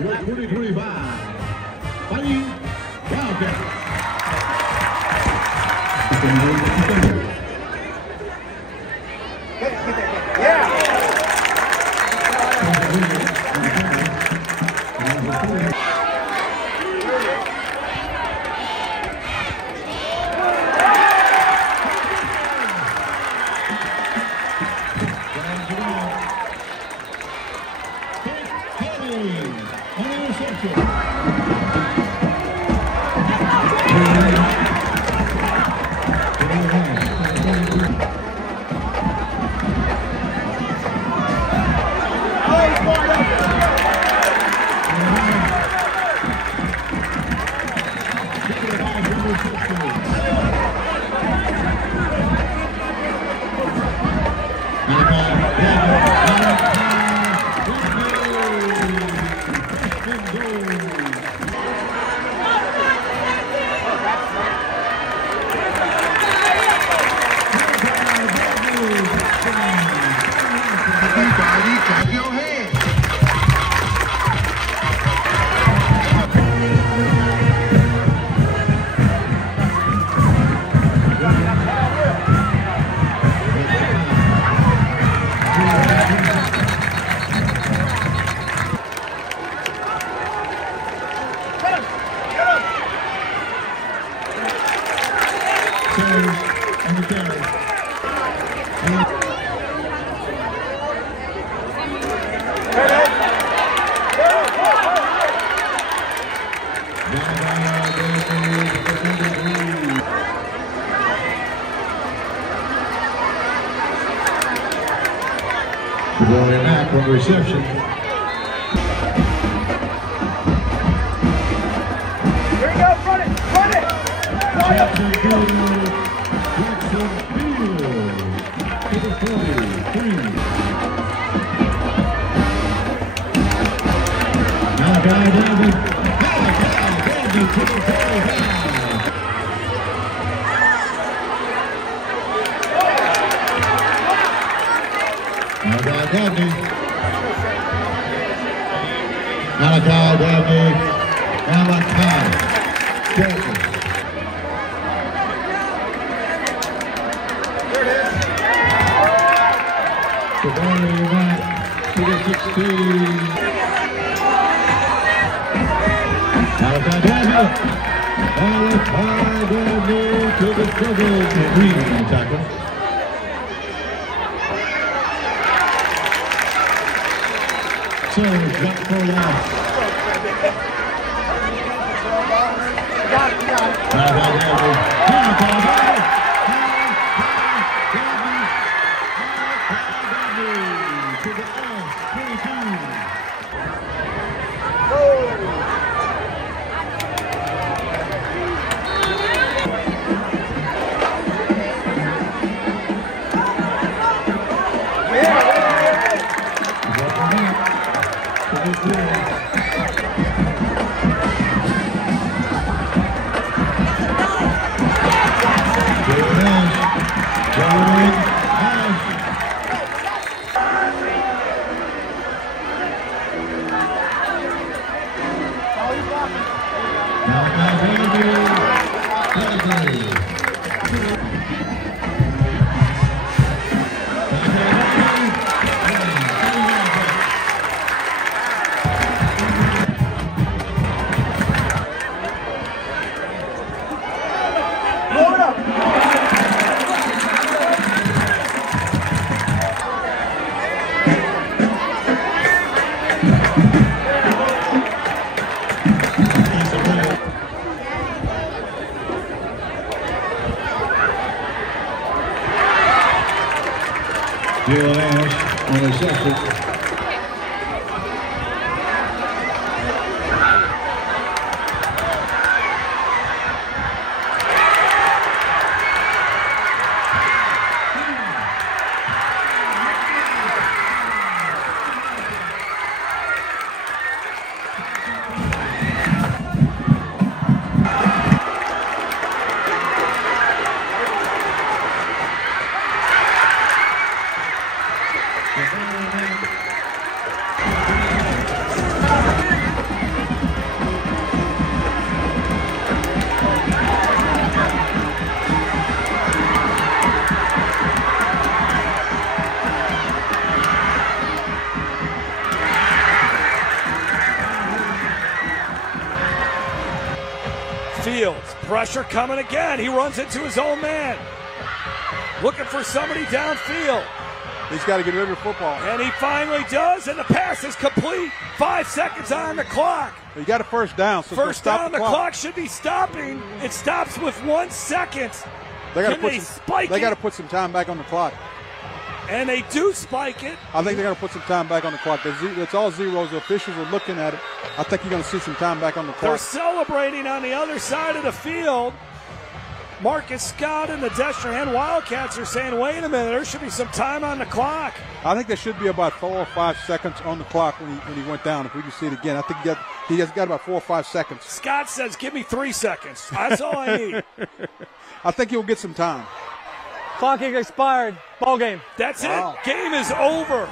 your 2025 Fighting Wildcats. Everybody clap your hands. Rolling back from reception. Here we go, run it, run it! Jackson Field to the 43. Malachi Davis to the 45. Malachi Dabney. Malachi Dabney. Jabari White to the 16. Malachi Dabney. Malachi Dabney to the 7. Tackle. So, back for loss. Got it. To the S22. Jill Ash on reception. Fields, pressure coming again. He runs into his own man. Looking for somebody downfield. He's got to get rid of the football. And he finally does, and the pass is complete. 5 seconds on the clock. He got a first down. So First stop down, the clock should be stopping. It stops with 1 second. They got Can to put some time back on the clock. And they do spike it. I think they're going to put some time back on the clock. It's all zeros. The officials are looking at it. I think you're going to see some time back on the clock. They're celebrating on the other side of the field. Marcus Scott and the Destrehan Wildcats are saying, wait a minute, there should be some time on the clock. I think there should be about 4 or 5 seconds on the clock when he went down. If we can see it again, I think he has got about 4 or 5 seconds. Scott says, give me 3 seconds. That's all I need. I think he'll get some time. Clock expired. Ball game. That's it. Game is over.